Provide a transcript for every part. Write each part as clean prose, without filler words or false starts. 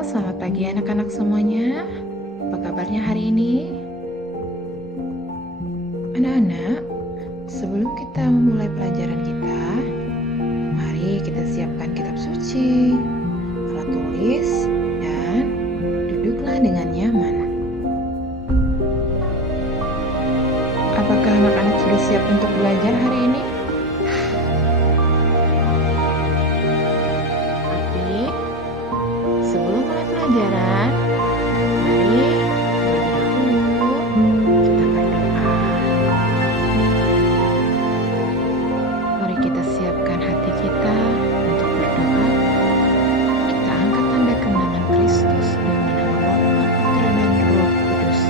Selamat pagi anak-anak semuanya. Apa kabarnya hari ini? Anak-anak, sebelum kita memulai pelajaran kita, mari kita siapkan kitab suci, alat tulis, dan duduklah dengan nyaman. Apakah anak-anak sudah siap untuk belajar hari ini? Tapi sebelum mulai pelajaran, mari terlebih dahulu kita berdoa. Mari kita siapkan hati kita untuk berdoa. Kita angkat tanda kemenangan Kristus demi nama Bapa, Putra, dan Roh Kudus.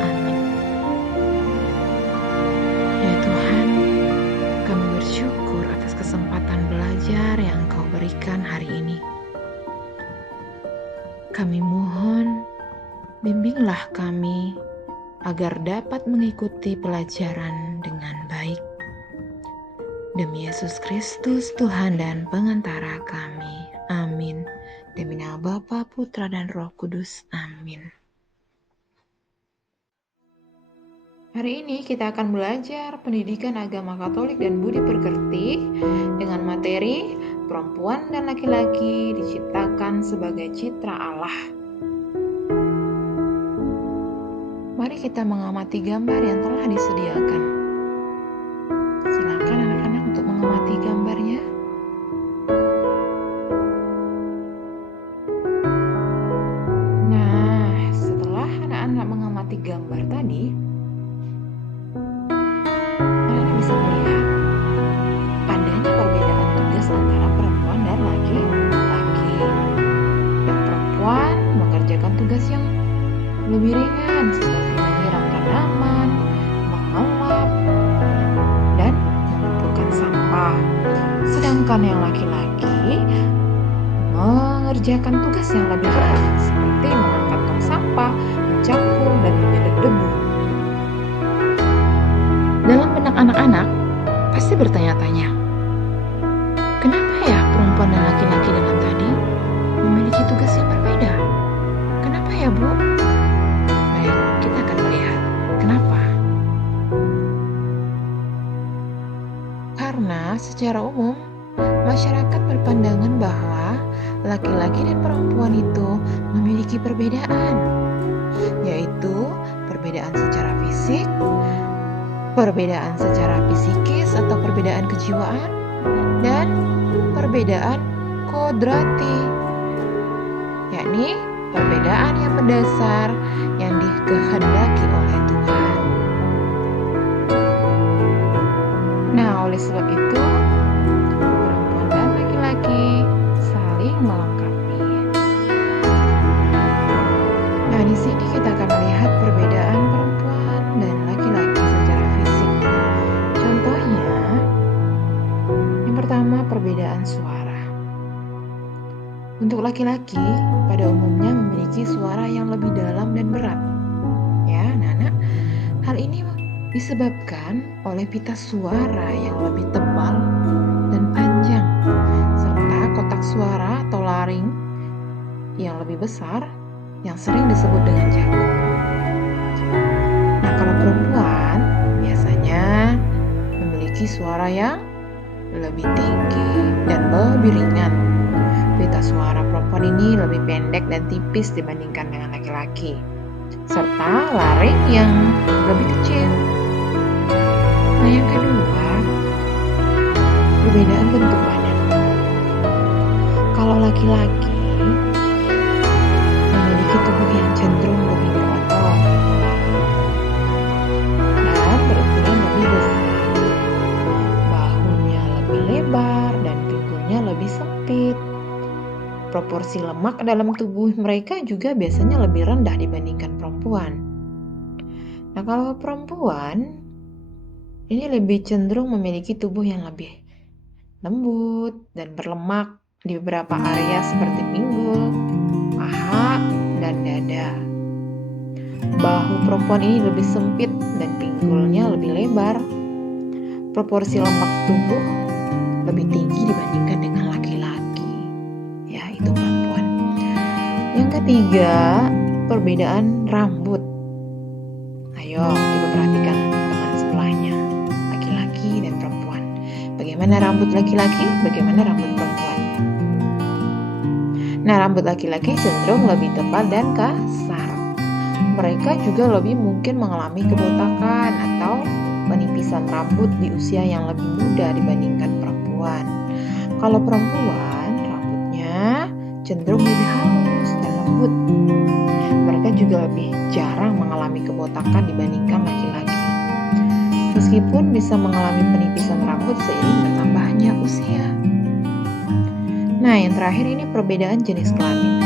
Amin. Ya Tuhan, kami bersyukur atas kesempatan belajar yang Engkau berikan hari ini. Kami mohon, bimbinglah kami agar dapat mengikuti pelajaran dengan baik. Demi Yesus Kristus, Tuhan dan pengantara kami. Amin. Demi nama Bapa, Putra, dan Roh Kudus. Amin. Hari ini kita akan belajar pendidikan agama Katolik dan budi pekerti dengan materi perempuan dan laki-laki diciptakan sebagai citra Allah. Mari kita mengamati gambar yang telah disediakan. Silakan anak-anak untuk mengamati gambarnya. Nah, setelah anak-anak mengamati gambar tadi, anak-anak bisa melihat adanya perbedaan tugas antara perempuan dan laki-laki. Yang perempuan mengerjakan tugas yang lebih ringan seperti menyiram tanaman, mengelap, dan mengumpulkan sampah. Sedangkan yang laki-laki mengerjakan tugas yang lebih berat seperti mengangkat tong sampah, mencampur, dan menyedot debu. Dalam benak anak-anak pasti bertanya-tanya, kenapa ya perempuan dan laki-laki dalam tadi memiliki tugas yang berbeda? Kenapa ya, Bu? Baik, kita akan melihat kenapa. Karena secara umum masyarakat berpandangan bahwa laki-laki dan perempuan itu memiliki perbedaan, yaitu perbedaan secara fisik, perbedaan secara psikis atau perbedaan kejiwaan, dan perbedaan kodrati, yakni perbedaan yang mendasar yang dikehendaki oleh Tuhan. Nah, oleh sebab itu, perempuan dan laki-laki saling melengkapi. Nah, di sini kita akan melihat perbedaan perempuan dan laki-laki secara fisik. Contohnya, yang pertama perbedaan suara. Untuk laki-laki pada umumnya memiliki suara yang lebih dalam dan berat. Ya, anak-anak, hal ini disebabkan oleh pita suara yang lebih tebal dan panjang, serta kotak suara atau laring yang lebih besar yang sering disebut dengan jagung. Nah, kalau perempuan biasanya memiliki suara yang lebih tinggi dan lebih ringan. Pita suara perempuan ini lebih pendek dan tipis dibandingkan dengan laki-laki, serta laring yang lebih kecil. Nah, yang kedua, perbedaan bentuk badan. Kalau laki-laki memiliki tubuh yang cenderung lebih berotot dan berukuran lebih besar. Bahunya lebih lebar dan pinggulnya lebih sempit. Proporsi lemak dalam tubuh mereka juga biasanya lebih rendah dibandingkan perempuan. Nah, kalau perempuan ini lebih cenderung memiliki tubuh yang lebih lembut dan berlemak di beberapa area seperti pinggul, paha, dan dada. Bahu perempuan ini lebih sempit dan pinggulnya lebih lebar. Proporsi lemak tubuh lebih tinggi dibandingkan dengan laki-laki. Ya, itu perempuan. Yang ketiga, perbedaan rambut. Ayo, coba perhatikan teman sebelahnya, laki-laki dan perempuan. Bagaimana rambut laki-laki, bagaimana rambut perempuan. Nah, rambut laki-laki cenderung lebih tebal dan kasar. Mereka juga lebih mungkin mengalami kebotakan atau penipisan rambut di usia yang lebih muda dibandingkan perempuan. Kalau perempuan, rambutnya cenderung lebih halus dan lembut. Mereka juga lebih jarang mengalami kebotakan dibandingkan laki-laki. Meskipun bisa mengalami penipisan rambut seiring bertambahnya usia. Nah, yang terakhir ini perbedaan jenis kelamin.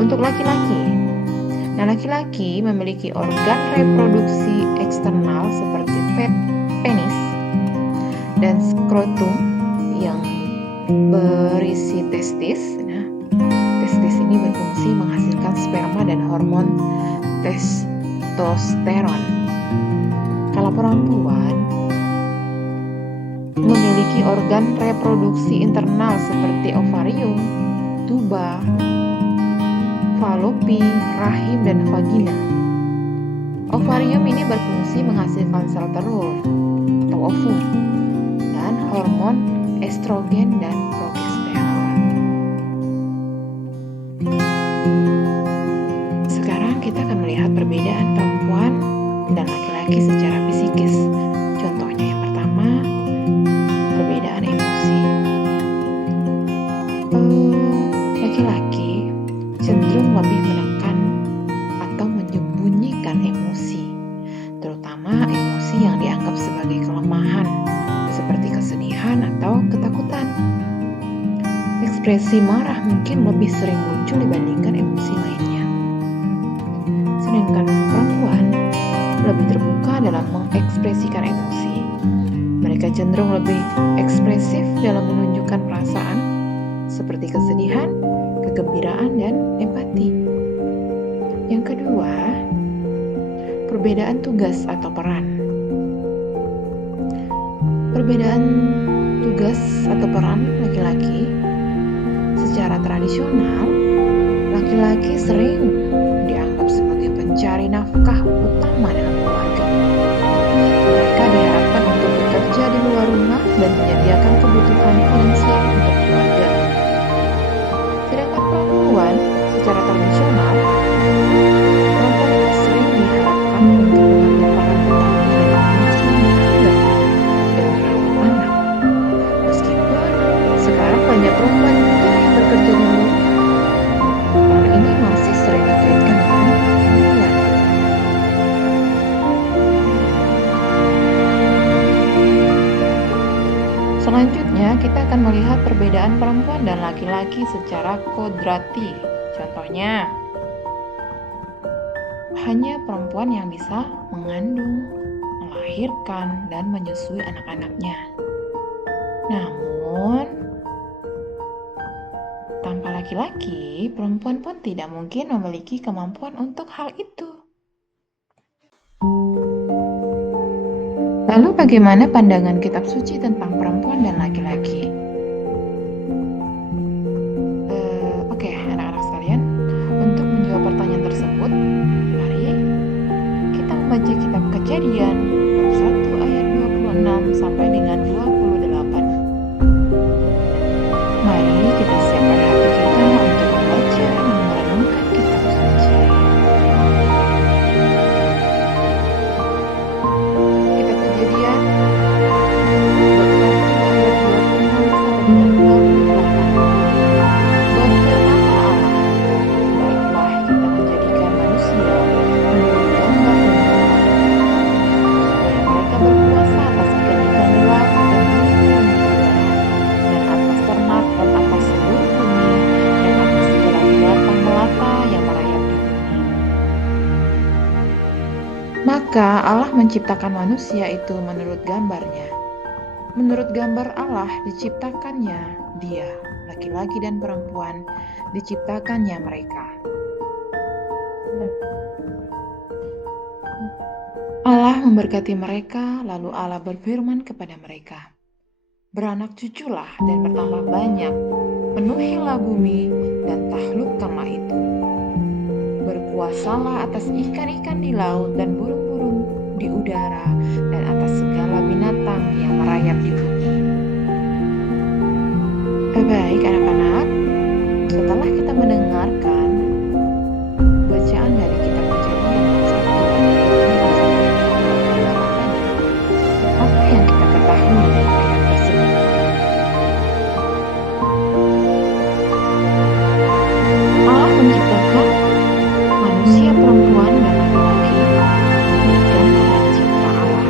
Untuk laki-laki, laki-laki memiliki organ reproduksi eksternal seperti penis dan skrotum yang berisi testis. Nah, testis ini berfungsi menghasilkan sperma dan hormon testosteron. Kalau perempuan memiliki organ reproduksi internal seperti ovarium, tuba, falopi, rahim, dan vagina. Ovarium ini berfungsi menghasilkan sel telur atau ovum dan hormon estrogen dan progesteron. Sekarang kita akan melihat perbedaan perempuan dan laki-laki secara fisikis. Contohnya yang pertama, perbedaan emosi. Laki-laki cenderung lebih menekan atau menyembunyikan emosi, terutama emosi yang dianggap sebagai kelemahan, seperti kesedihan atau ketakutan. Ekspresi marah mungkin lebih sering muncul dibandingkan emosi lainnya. Sedangkan perempuan lebih terbuka dalam mengekspresikan emosi. Mereka cenderung lebih ekspresif dalam menunjukkan perasaan, seperti kesedihan, kegembiraan, dan empati. Yang kedua, perbedaan tugas atau peran. Perbedaan tugas atau peran laki-laki. Secara tradisional, laki-laki sering dianggap sebagai pencari nafkah utama dalam keluarga. Mereka diharapkan untuk bekerja di luar rumah dan menyediakan kebutuhan finansial untuk keluarga. Sedangkan perempuan, secara tradisional, perempuan sering diharapkan untuk mengambil peran utama dalam mengurus rumah tangga dan merawat anak. Meskipun sekarang banyak perempuan juga yang bekerja di luar rumah, peran ini masih sering dikaitkan dengan perempuan. Selanjutnya, kita akan melihat perbedaan perempuan dan laki-laki secara kodrati. Contohnya, hanya perempuan yang bisa mengandung, melahirkan, dan menyusui anak-anaknya. Namun, tanpa laki-laki, perempuan pun tidak mungkin memiliki kemampuan untuk hal itu. Lalu bagaimana pandangan kitab suci tentang perempuan dan laki-laki? Oke, anak-anak sekalian, untuk menjawab pertanyaan tersebut, mari kita membaca kitab Kejadian bab 1 ayat 26 sampai dengan 28. Mari kita siapkan hati kita untuk membaca dan merenungkan kitab suci. Kitab Kejadian bab 1 ayat 26 sampai dengan 28. Berfirmanlah Allah, baiklah kita menjadikan manusia menurut gambar dan rupa supaya mereka berkuasa atas ikan-ikan di laut dan burung-burung di udara, dan atas ternak dan atas seluruh bumi, dan atas segala binatang melata yang merayap di bumi. Maka Allah menciptakan manusia itu menurut gambarnya. Menurut gambar Allah diciptakannya dia, laki-laki dan perempuan, diciptakannya mereka. Allah memberkati mereka, lalu Allah berfirman kepada mereka, "Beranak cuculah dan bertambah banyak, penuhilah bumi dan taklukkanlah itu. Berkuasalah atas ikan-ikan di laut dan burung-burung di udara dan atas segala binatang yang merayap di bumi. Baik anak-anak, setelah kita mendengarkan bacaan dari kitab Kejadian bab 1 ayat 1 apa yang kita ketahui dari ayat tersebut? Allah menciptakan manusia perempuan dan laki-laki gambaran cipta Allah.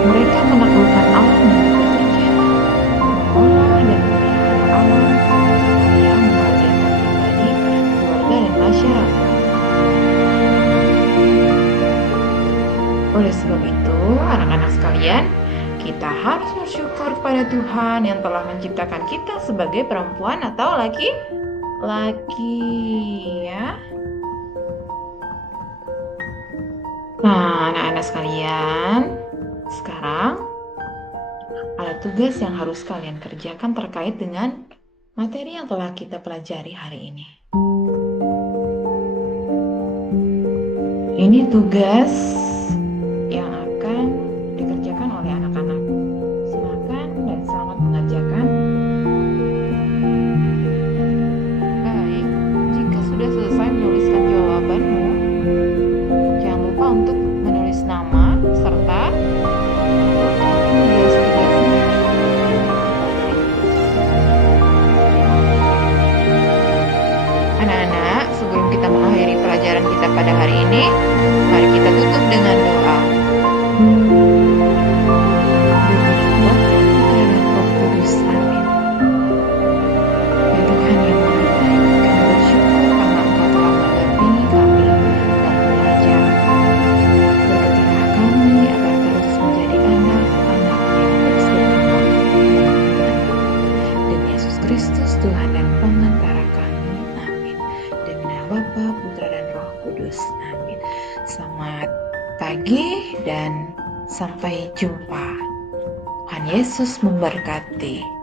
Mereka menaklukkan alam dengan bekerja, mengolah dan memelihara alam supaya membahagiakan pribadi, keluarga, dan masyarakat. Oleh sebab itu, anak-anak sekalian, kita harus bersyukur kepada Tuhan yang telah menciptakan kita sebagai perempuan atau laki-laki, ya. Nah, anak-anak sekalian, sekarang ada tugas yang harus kalian kerjakan terkait dengan materi yang telah kita pelajari hari ini. Ini tugas yang akan dikerjakan oleh anak-anak. Silakan dan selamat mengerjakan. Baik, jika sudah selesai menuliskan jawabanmu, jangan lupa untuk menulis nama serta tugas-tugasnya. Anak-anak, sebelum kita mengakhiri pelajaran kita pada hari ini, mari kita tutup dengan doa. Demi Bapa, Putra, dan Roh Kudus. Amin. Ya Tuhan yang Maha Baik, kami bersyukur karena Engkau telah mendampingi kami dalam belajar. Berkatilah kami agar terus menjadi anak-anak yang terus berkembang dalam iman. Demi Yesus Kristus, Tuhan dan Pengantara kami. Amin. Demi nama Bapa, Putra, dan Roh Kudus. Amin. Selamat pagi dan sampai jumpa. Tuhan Yesus memberkati.